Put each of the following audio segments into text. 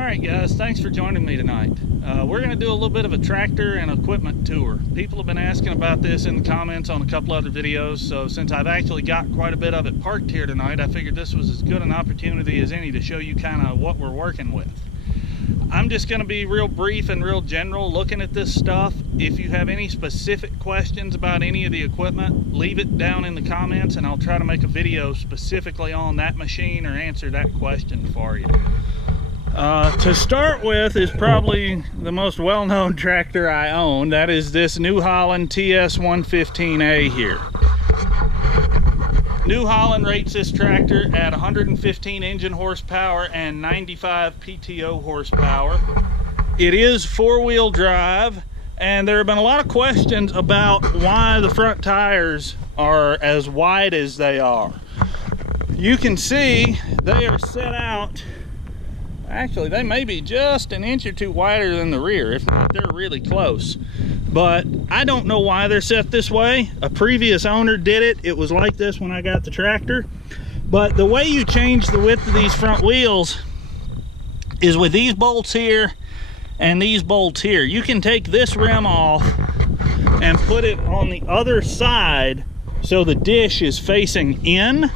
Alright guys, thanks for joining me tonight. We're going to do a little bit of a tractor and equipment tour. People have been asking about this in the comments on a couple other videos, so since I've actually got quite a bit of it parked here tonight, I figured this was as good an opportunity as any to show you kind of what we're working with. I'm just going to be real brief and real general looking at this stuff. If you have any specific questions about any of the equipment, leave it down in the comments and I'll try to make a video specifically on that machine or answer that question for you. To start with is probably the most well-known tractor I own. That is this New Holland TS115A here. New Holland rates this tractor at 115 engine horsepower and 95 PTO horsepower. It is four-wheel drive, and there have been a lot of questions about why the front tires are as wide as they are. You can see they are set out. Actually, they may be just an inch or two wider than the rear. If not, they're really close. But I don't know why they're set this way. A previous owner did it. It was like this when I got the tractor. But the way you change the width of these front wheels is with these bolts here and these bolts here. You can take this rim off and put it on the other side so the dish is facing in,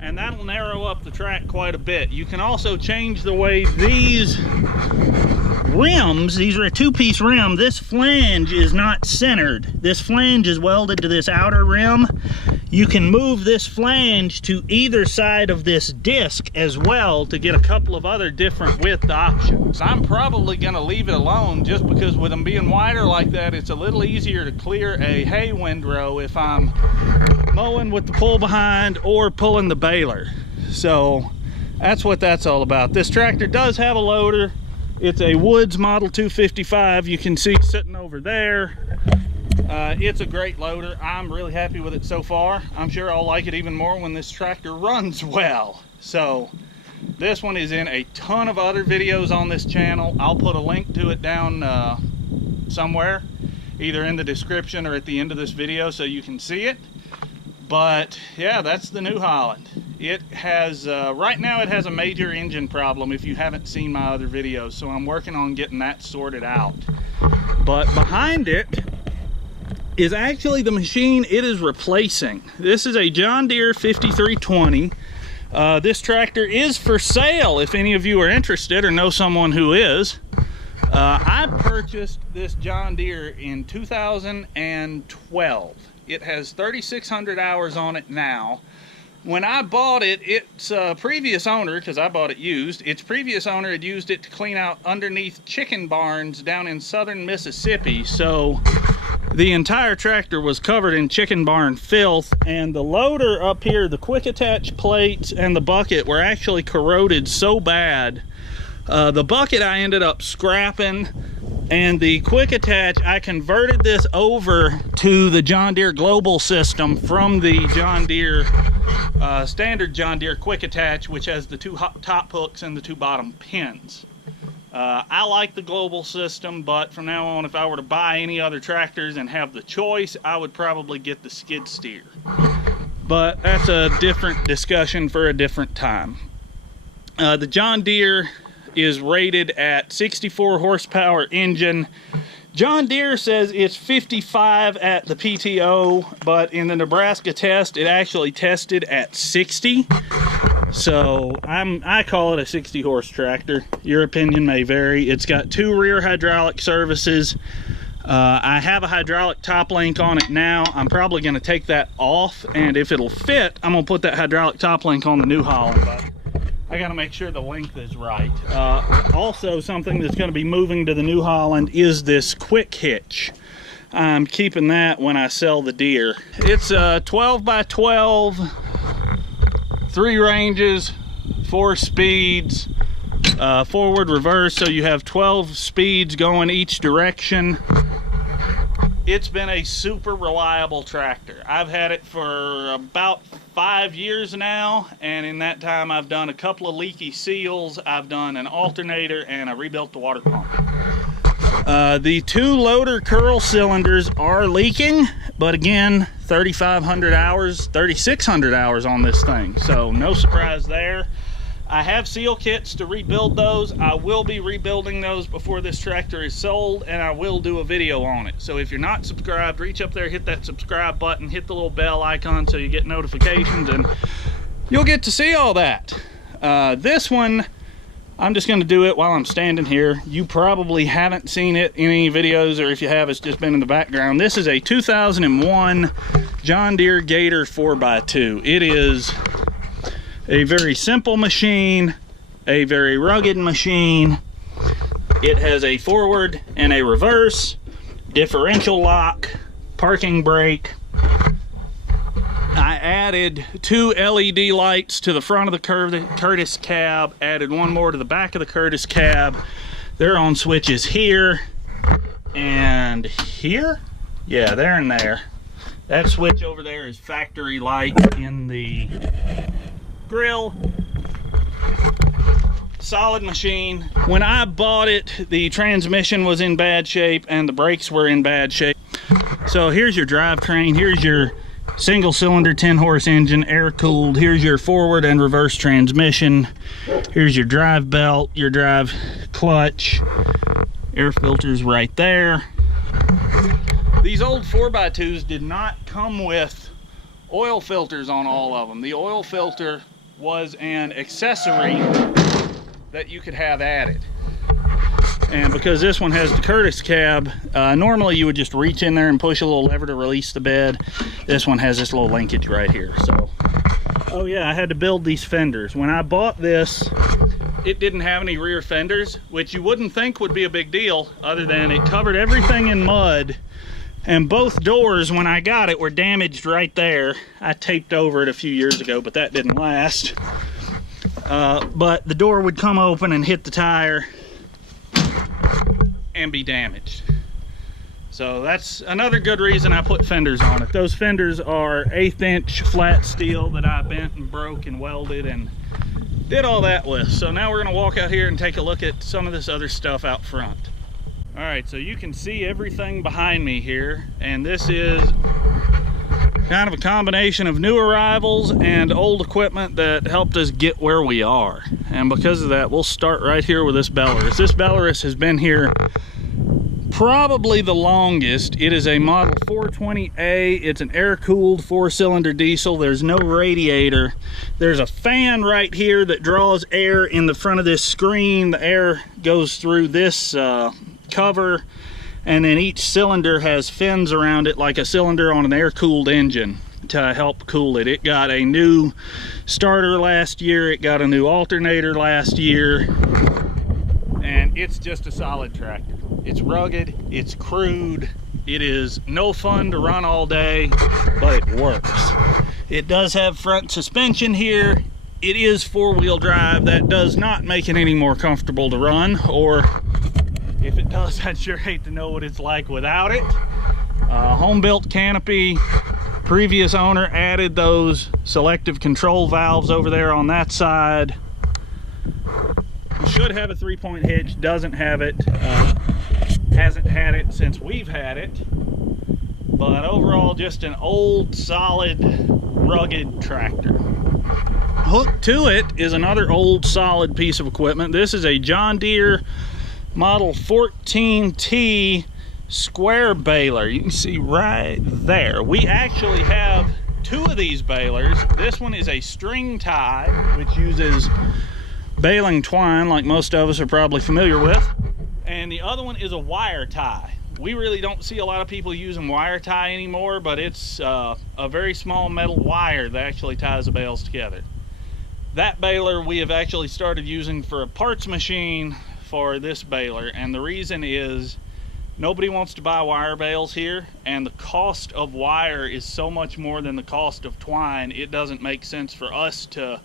and that'll narrow up the track quite a bit. You can also change the way these rims, these are a two-piece rim, this flange is not centered. This flange is welded to this outer rim. You can move this flange to either side of this disc as well to get a couple of other different width options. I'm probably gonna leave it alone just because with them being wider like that, it's a little easier to clear a hay windrow if I'm mowing with the pull behind or pulling the baler. So that's what that's all about. This tractor does have a loader. It's a Woods Model 255. You can see sitting over there. It's a great loader. I'm really happy with it so far. I'm sure I'll like it even more when this tractor runs well. So this one is in a ton of other videos on this channel. I'll put a link to it down somewhere, either in the description or at the end of this video so you can see it. But yeah, that's the New Holland. It has, right now it has a major engine problem if you haven't seen my other videos, so I'm working on getting that sorted out. But behind it is actually the machine it is replacing. This is a John Deere 5320. This tractor is for sale if any of you are interested or know someone who is. I purchased this John Deere in 2012. It has 3,600 hours on it now. When I bought it, its previous owner, because I bought it used, its previous owner had used it to clean out underneath chicken barns down in southern Mississippi. So the entire tractor was covered in chicken barn filth, and the loader up here, the quick attach plates and the bucket were actually corroded so bad. The bucket I ended up scrapping, and the quick attach, I converted this over to the John Deere Global system from the John Deere standard John Deere quick attach, which has the two top hooks and the two bottom pins. I like the Global system, but from now on, if I were to buy any other tractors and have the choice, I would probably get the skid steer. But that's a different discussion for a different time. The John Deere is rated at 64 horsepower engine. John Deere says it's 55 at the PTO, but in the Nebraska test, it actually tested at 60. So I call it a 60 horse tractor. Your opinion may vary. It's got two rear hydraulic services. I have a hydraulic top link on it now. I'm probably going to take that off, and if it'll fit, I'm going to put that hydraulic top link on the New Holland, but I got to make sure the length is right. Also, something that's going to be moving to the New Holland is this quick hitch. I'm keeping that when I sell the Deere. It's a 12 by 12, 3 ranges, 4 speeds, forward, reverse, so you have 12 speeds going each direction. It's been a super reliable tractor. I've had it for about 5 years now, and in that time I've done a couple of leaky seals, I've done an alternator, and I rebuilt the water pump. The two loader curl cylinders are leaking, but again, 3,500 hours, 3,600 hours on this thing, so no surprise there. I have seal kits to rebuild those. I will be rebuilding those before this tractor is sold, and I will do a video on it. So if you're not subscribed, reach up there, hit that subscribe button, hit the little bell icon so you get notifications, and you'll get to see all that. This one, I'm just going to do it while I'm standing here. You probably haven't seen it in any videos, or if you have, it's just been in the background. This is a 2001 John Deere Gator 4x2. It is a very simple machine, a very rugged machine. It has a forward and a reverse, differential lock, parking brake. I added 2 LED lights to the front of the Curtis cab, added one more to the back of the Curtis cab. They're on switches here and here. Yeah, there and there. That switch over there is factory light in the grill. Solid machine. When I bought it, the transmission was in bad shape and the brakes were in bad shape. So here's your drivetrain. Here's your single cylinder 10-horse engine, air cooled. Here's your forward and reverse transmission. Here's your drive belt, your drive clutch, air filters right there. These old 4x2s did not come with oil filters on all of them. The oil filter was an accessory that you could have added. And because this one has the Curtis cab, normally you would just reach in there and push a little lever to release the bed. This one has this little linkage right here. So, oh yeah, I had to build these fenders. When I bought this, it didn't have any rear fenders, which you wouldn't think would be a big deal, other than it covered everything in mud. And both doors, when I got it, were damaged right there. I taped over it a few years ago, but that didn't last. But the door would come open and hit the tire and be damaged. So that's another good reason I put fenders on it. Those fenders are 1/8 inch flat steel that I bent and broke and welded and did all that with. So now we're gonna walk out here and take a look at some of this other stuff out front. All right, so you can see everything behind me here, and this is kind of a combination of new arrivals and old equipment that helped us get where we are. And because of that, we'll start right here with this Belarus. This Belarus has been here probably the longest. It is a model 420A. It's an air-cooled 4-cylinder diesel. There's no radiator. There's a fan right here that draws air in the front of this screen. The air goes through this cover, and then each cylinder has fins around it like a cylinder on an air-cooled engine to help cool it. It got a new starter last year. It got a new alternator last year, and it's just a solid tractor. It's rugged, it's crude, it is no fun to run all day, but it works. It does have front suspension here. It is 4-wheel drive. That does not make it any more comfortable to run, or if it does, I'd sure hate to know what it's like without it. Home-built canopy. Previous owner added those selective control valves over there on that side. Should have a 3-point hitch, doesn't have it. Hasn't had it since we've had it. But overall, just an old, solid, rugged tractor. Hooked to it is another old, solid piece of equipment. This is a John Deere Model 14T square baler. You can see right there. We actually have 2 of these balers. This one is a string tie, which uses baling twine like most of us are probably familiar with. And the other one is a wire tie. We really don't see a lot of people using wire tie anymore, but it's a very small metal wire that actually ties the bales together. That baler we have actually started using for a parts machine for this baler, and the reason is nobody wants to buy wire bales here, and the cost of wire is so much more than the cost of twine. It doesn't make sense for us to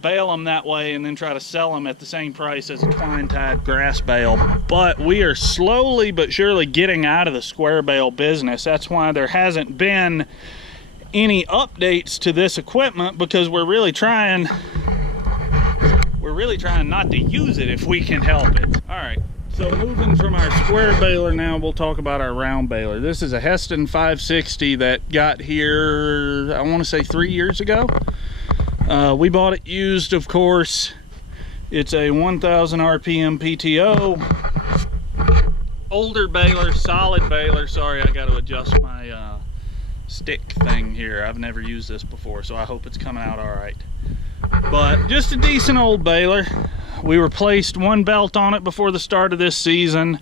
bale them that way and then try to sell them at the same price as a twine-tied grass bale. But we are slowly but surely getting out of the square bale business. That's why there hasn't been any updates to this equipment, because we're really trying not to use it if we can help it. All right, so moving from our square baler now, we'll talk about our round baler. This is a Hesston 560 that got here, I want to say 3 years ago. We bought it used, of course. It's a 1000 RPM PTO. Older baler, solid baler. Sorry, I got to adjust my stick thing here. I've never used this before, so I hope it's coming out all right. But just a decent old baler. We replaced one belt on it before the start of this season.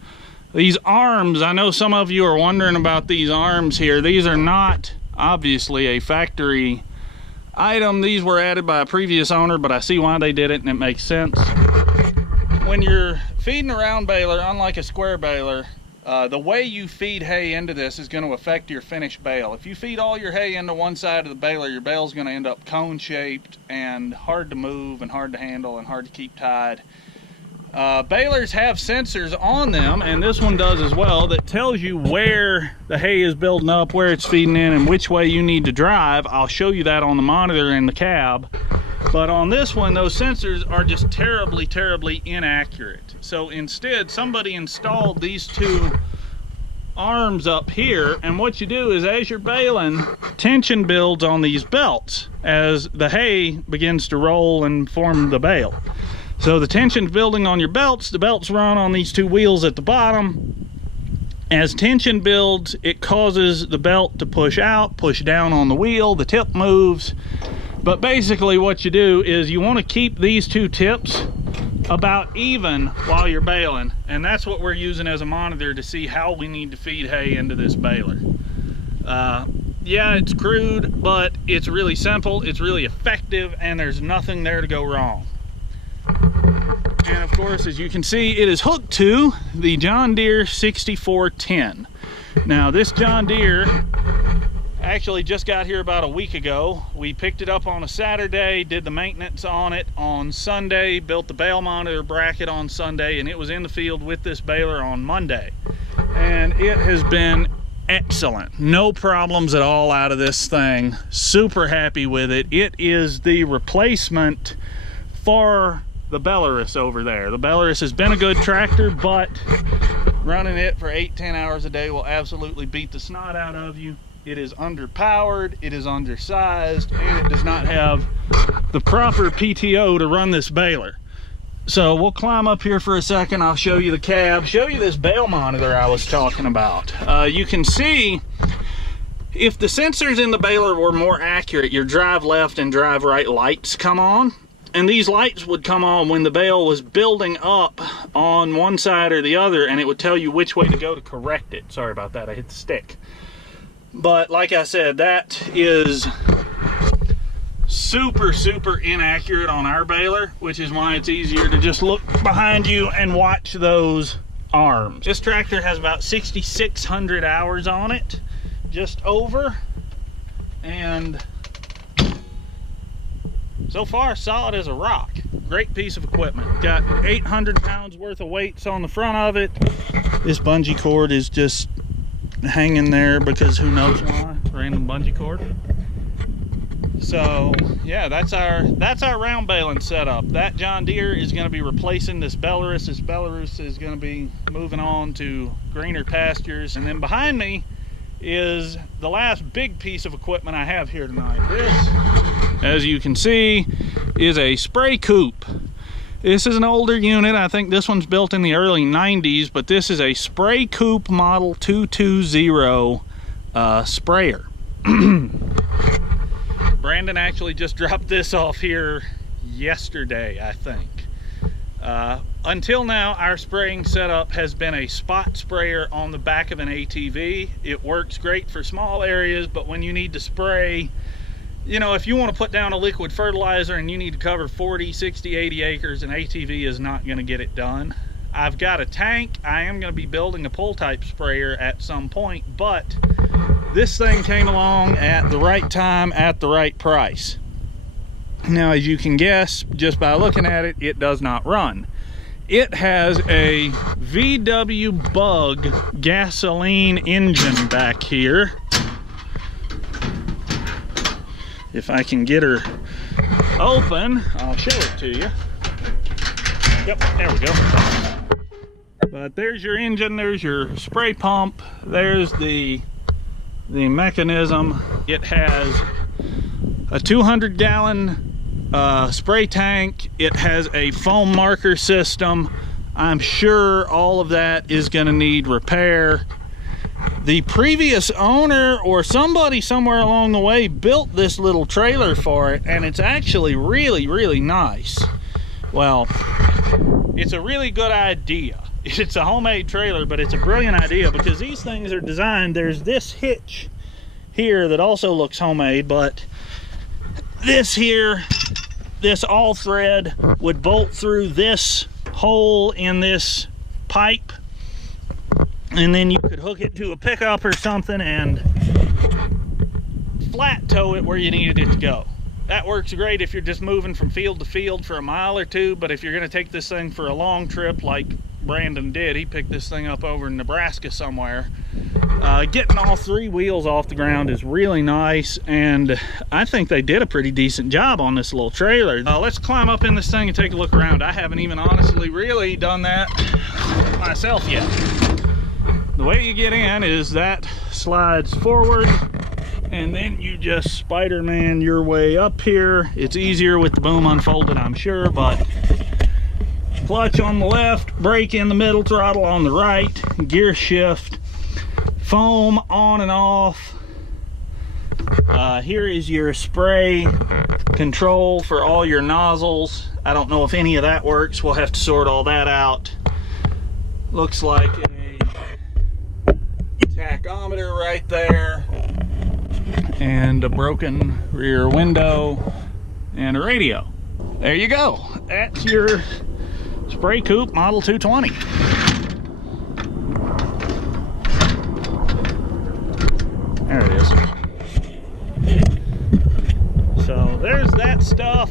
These arms, I know some of you are wondering about these arms here. These are not obviously a factory item. These were added by a previous owner, but I see why they did it and it makes sense. When you're feeding a round baler, unlike a square baler, the way you feed hay into this is going to affect your finished bale. If you feed all your hay into one side of the baler, your bale's going to end up cone shaped and hard to move and hard to handle and hard to keep tied. Balers have sensors on them, and this one does as well, that tells you where the hay is building up, where it's feeding in, and which way you need to drive. I'll show you that on the monitor in the cab. But on this one, those sensors are just terribly, terribly inaccurate. So instead, somebody installed these two arms up here, and what you do is as you're baling, tension builds on these belts as the hay begins to roll and form the bale. So the tension's building on your belts. The belts run on these two wheels at the bottom. As tension builds, it causes the belt to push out, push down on the wheel, the tip moves. But basically what you do is you want to keep these two tips about even while you're baling, and that's what we're using as a monitor to see how we need to feed hay into this baler. Yeah, it's crude, but it's really simple, it's really effective, and there's nothing there to go wrong. And of course, as you can see, it is hooked to the John Deere 6410. Now this John Deere actually just got here about a week ago. We picked it up on a Saturday, did the maintenance on it on Sunday, built the bale monitor bracket on Sunday, and it was in the field with this baler on Monday. And it has been excellent. No problems at all out of this thing. Super happy with it. It is the replacement for the Belarus over there. The Belarus has been a good tractor, but running it for 8-10 hours a day will absolutely beat the snot out of you. It is underpowered, it is undersized, and it does not have the proper PTO to run this baler. So we'll climb up here for a second. I'll show you the cab, show you this bale monitor I was talking about. You can see if the sensors in the baler were more accurate, your drive left and drive right lights come on. And these lights would come on when the bale was building up on one side or the other, and it would tell you which way to go to correct it. Sorry about that, I hit the stick. But like I said, that is super, super inaccurate on our baler, which is why it's easier to just look behind you and watch those arms. This tractor has about 6,600 hours on it, just over, and so far solid as a rock. Great piece of equipment. Got 800 pounds worth of weights on the front of it. This bungee cord is just hanging there because who knows why. Random bungee cord. So yeah, that's our round baling setup. That John Deere is going to be replacing this Belarus. This Belarus is going to be moving on to greener pastures, and then behind me is the last big piece of equipment I have here tonight. This, as you can see, is a spray coupe. This is an older unit. I think this one's built in the early 90s, but this is a spray coupe model 220 sprayer. Brandon actually just dropped this off here yesterday, I think. Until now, our spraying setup has been a spot sprayer on the back of an ATV. It works great for small areas, but when you need to spray, you know, if you want to put down a liquid fertilizer and you need to cover 40, 60, 80 acres, an ATV is not going to get it done. I've got a tank. I am going to be building a pull type sprayer at some point, but this thing came along at the right time, at the right price. Now, as you can guess, just by looking at it, it does not run. It has a VW Bug gasoline engine back here. If I can get her open, I'll show it to you. Yep, there we go. But there's your engine, there's your spray pump, there's the mechanism. It has a 200-gallon spray tank. It has a foam marker system. I'm sure all of that is going to need repair. The previous owner or somebody somewhere along the way built this little trailer for it, and it's actually really, really nice. Well, it's a really good idea. It's a homemade trailer, but it's a brilliant idea because these things are designed. There's this hitch here that also looks homemade, but this here, this all thread would bolt through this hole in this pipe, and then you could hook it to a pickup or something and flat tow it where you needed it to go. That works great if you're just moving from field to field for a mile or two, but if you're going to take this thing for a long trip like Brandon did, he picked this thing up over in Nebraska somewhere, getting all three wheels off the ground is really nice, and I think they did a pretty decent job on this little trailer. Let's climb up in this thing and take a look around. I haven't even honestly really done that myself yet. The way you get in is that slides forward, and then you just Spider-Man your way up here. It's easier with the boom unfolded, I'm sure, but clutch on the left, brake in the middle, throttle on the right, gear shift, foam on and off. Here is your spray control for all your nozzles. I don't know if any of that works. We'll have to sort all that out. Looks like a tachometer right there, and a broken rear window, and a radio. There you go. That's your Spray Coupe Model 220. There it is. So there's that stuff.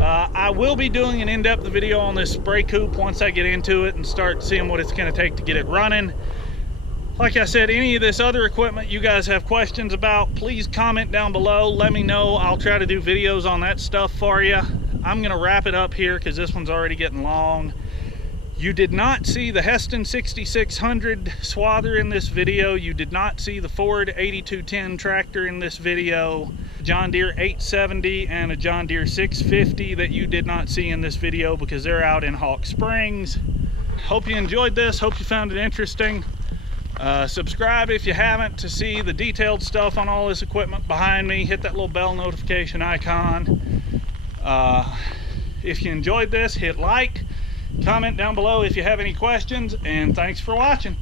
I will be doing an in-depth video on this Spray Coupe once I get into it and start seeing what it's going to take to get it running. Like I said, any of this other equipment you guys have questions about, please comment down below. Let me know. I'll try to do videos on that stuff for you. I'm going to wrap it up here because this one's already getting long. You did not see the Hesston 6600 swather in this video. You did not see the Ford 8210 tractor in this video. John Deere 870 and a John Deere 650 that you did not see in this video because they're out in Hawk Springs. Hope you enjoyed this. Hope you found it interesting. Subscribe if you haven't to see the detailed stuff on all this equipment behind me. Hit that little bell notification icon. If you enjoyed this, hit like, comment down below if you have any questions, and thanks for watching.